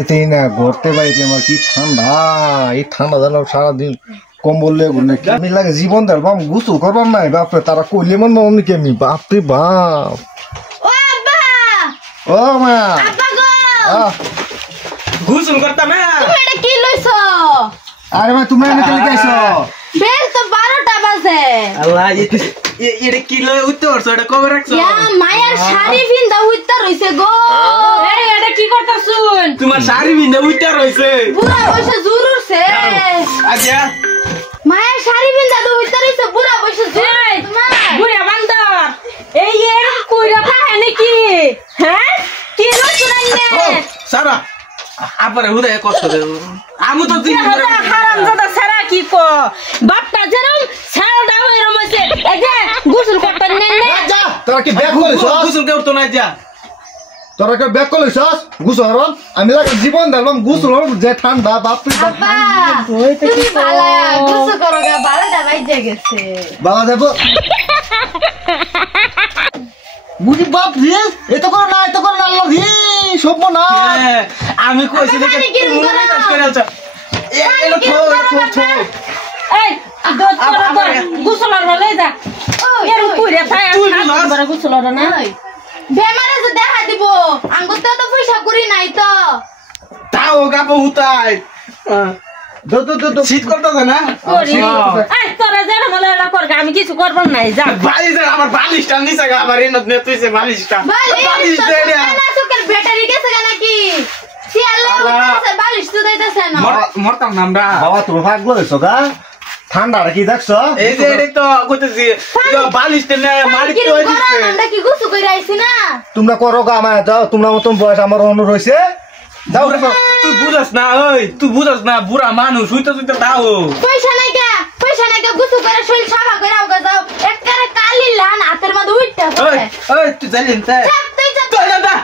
এতেই না ঘরতে বাইরে আমার কি ঠান্ডা, এই ঠান্ডা জানো সারাদিন কম্বল লেগে ঘুরলে আমি লাগে জীবন দেব গোসল করবার নাই বাপরে তারা কইলে মন অমনি কেমি বাপরে বাপ। ও মা গোসল করতাম না তুমি এটা কি লইছো? আরে মা তুমি এনে কেন গাইছো? বেল তো 12টা বাজে। আল্লাহ এটা কি লই উঠতে পারছো? এটা কবে রাখছো? ইয়া মায়ের শাড়ি ভিন্দা উইতা রইছে গো। এই এটা কি করতাছুন? তোমার শাড়ি ভিন্দা উঠতে রইছে বুড়া বয়সে জুরুছে। আচ্ছা মায়ের শাড়ি ভিন্দা তো উইতা রইছে বুড়া বয়সে জুর। তোমার বুড়া বান্দর এই এর কইরা থাকে নাকি? হ্যাঁ কি লইছুন আইনে? সারা আপারে হুদে কষ্ট দে আমি তো দিন হারামজাদা সারা কি কো বাপটা যেরম ছাড় দাও এরম আছে এই যে গোসল করতেন না যা তোরা কি ব্যাক কইছস? গোসল করতে না যা তোরা কি ব্যাক কইছস? গোসল হরম আমি লাগে জীবন দিলাম গোসল হরম যে ঠান্ডা বাপরে বাপ। তুমি পালায়া গোসল করো গা 12টা বাজে গেছে। বাবা দেব বুঝি বাপ রে এত করে না আল্লাহ রে সব না আমি কইছি দেখে এলো ছো এই দত করে গোসল আর লই যা এর কইরা থাকে আর গোসল আর না বেমারে যে দেখা দিব আঙ্গুতে তো পয়সা করি নাই তো তাও গাবো হুতাই দো শীত করতেছে না এই তোরা যেন বলে এটা কর আমি কিছু করব না যা বালিশ আমার বালিশটা নিছে গা আমার এনে নে তুইছে বালিশটা বালিশ দে রে না সুকের ব্যাটারি গেছে নাকি সিয়ালে উঠছে বালিশ তো দিতেছে না মরতাম না আমরা বাবা তুমি পাগল হইছো গা ঠান্ডা কি দেখছো? এই যে এটাই তো কইতেছি বালিশটা নে মারি তো দিছে আমরা কি গুছু কইরা আইছি না তোমরা করো গা আমায় দাও তোমরা মতন বয়স আমার অনু রইছে দাও রে তুই বুঝাস না ওই তুই বুঝাস না বুড়া মানুষ হইতে দাও পয়সা নাই কা গুছু করে শরীর সাফা করে আউগা যাও একবারে কালি লান হাতের মধ্যে উইঠা ওই ওই তুই জানিস তে তুই না দা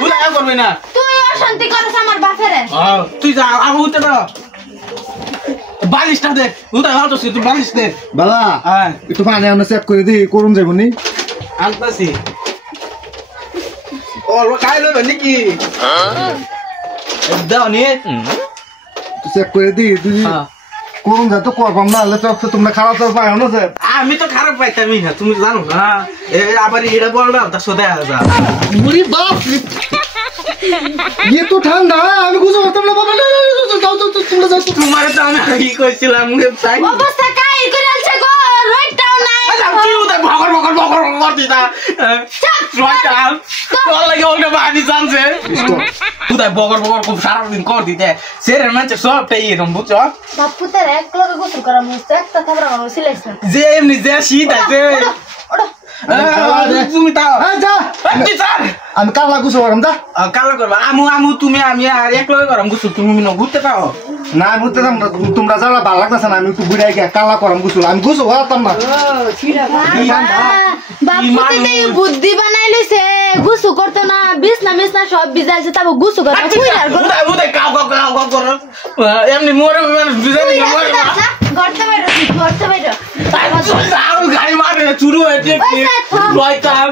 বুড়া করবে না তুই অশান্তি করছ আমার বাপেরে তুই যা আমি উঠতে দাও বালিশটা দে উঠা হাতো তুই বালিশ দে বাবা হ্যাঁ একটু পানি আনো চেক করে দি করুন যাবনি আনতাছি ও খাই লবে নাকি দাও নি চেক করে দি তুই করুন যা তো করবাম না হলে তো তোমরা খারাপ তো পাও না স্যার আমি তো খারাপ পাইতামই না তুমি জানো না আবার এটা বলবা তা সোদা যা মুড়ি বাপ ये तो ठंडा আমি বুঝো তোমরা বাবা যাও তো তোমরা যাও তোমারে তো আমি কি কইছিলাম তাই অবস্থা কাই করে আলছে গো রইটাও না তুই ওটা বকর করতি তা রইটা তোর লাগে ওটা বানি জানছে তুই তাই বকর খুব সারা দিন কর দিতে সেরের মাঝে সবটাই এরকম বুঝছো বাপু তার এক লগে গোসল করা মুস্ত একটা থাবরা মানুষ সিলেক্ট না যে এমনি যে শীত আছে ওড়ো তুমি তাও যা আমি কালা গুছো করম দা কালো করবা আমু তুমি আমি আর এক লগে করম গুছু তুমি ন ঘুরতে পাও না মুতে দাম তোমরা যারা ভালো লাগতাছ না আমি একটু বুড়াই গিয়া কালা করম গুছো আমি গুছো করতাম না বাপু তে বুদ্ধি বানাই লইছে গুছু করতে না বিছনা সব বিজাইছে তারপর গুছু করে উদা কাও কর এমনি মোরে বিজাই না মোরে ঘরতে বাইরে তাই গাড়ি মারে চুরু হয়েছে কি রয়তাম